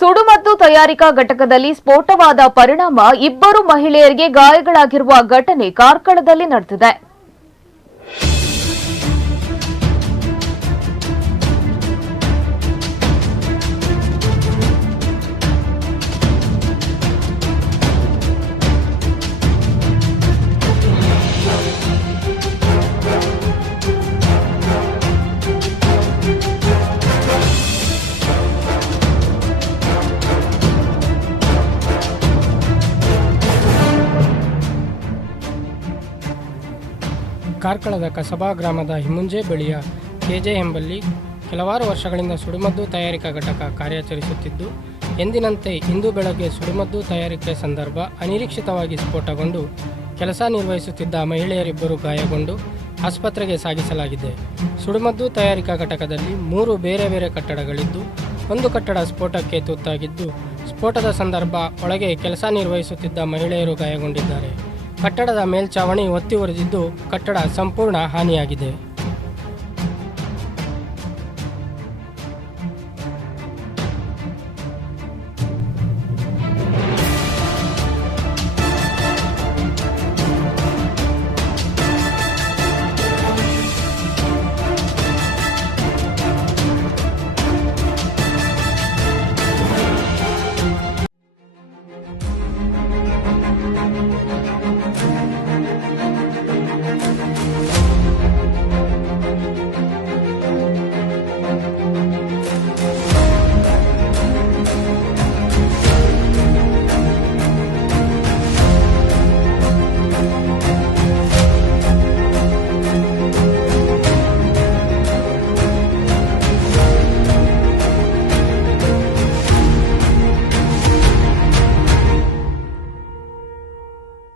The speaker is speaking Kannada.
ಸುಡುಮದ್ದು ತಯಾರಿಕಾ ಘಟಕದಲ್ಲಿ ಸ್ಫೋಟವಾದ ಪರಿಣಾಮ ಇಬ್ಬರು ಮಹಿಳೆಯರಿಗೆ ಗಾಯಗಳಾಗಿರುವ ಘಟನೆ ಕಾರ್ಕಳದಲ್ಲಿ ನಡೆದಿದೆ. ಕಾರ್ಕಳದ ಕಸಬಾ ಗ್ರಾಮದ ಹಿಮುಂಜೆ ಬಳಿಯ ಕೆಜೆ ಎಂಬಲ್ಲಿ ಕೆಲವಾರು ವರ್ಷಗಳಿಂದ ಸುಡುಮದ್ದು ತಯಾರಿಕಾ ಘಟಕ ಕಾರ್ಯಾಚರಿಸುತ್ತಿದ್ದು, ಎಂದಿನಂತೆ ಇಂದು ಬೆಳಗ್ಗೆ ಸುಡುಮದ್ದು ತಯಾರಿಕೆ ಸಂದರ್ಭ ಅನಿರೀಕ್ಷಿತವಾಗಿ ಸ್ಫೋಟಗೊಂಡು ಕೆಲಸ ನಿರ್ವಹಿಸುತ್ತಿದ್ದ ಮಹಿಳೆಯರಿಬ್ಬರು ಗಾಯಗೊಂಡು ಆಸ್ಪತ್ರೆಗೆ ಸಾಗಿಸಲಾಗಿದೆ. ಸುಡುಮದ್ದು ತಯಾರಿಕಾ ಘಟಕದಲ್ಲಿ 3 ಬೇರೆ ಬೇರೆ ಕಟ್ಟಡಗಳಿದ್ದು, ಒಂದು ಕಟ್ಟಡ ಸ್ಫೋಟಕ್ಕೆ ತುತ್ತಾಗಿದ್ದು, ಸ್ಫೋಟದ ಸಂದರ್ಭ ಒಳಗೆ ಕೆಲಸ ನಿರ್ವಹಿಸುತ್ತಿದ್ದ ಮಹಿಳೆಯರು ಗಾಯಗೊಂಡಿದ್ದಾರೆ. ಕಟ್ಟಡದ ಮೇಲ್ಛಾವಣಿ ಹೊತ್ತಿ ಉರಿದಿದ್ದು, ಕಟ್ಟಡ ಸಂಪೂರ್ಣ ಹಾನಿಯಾಗಿದೆ.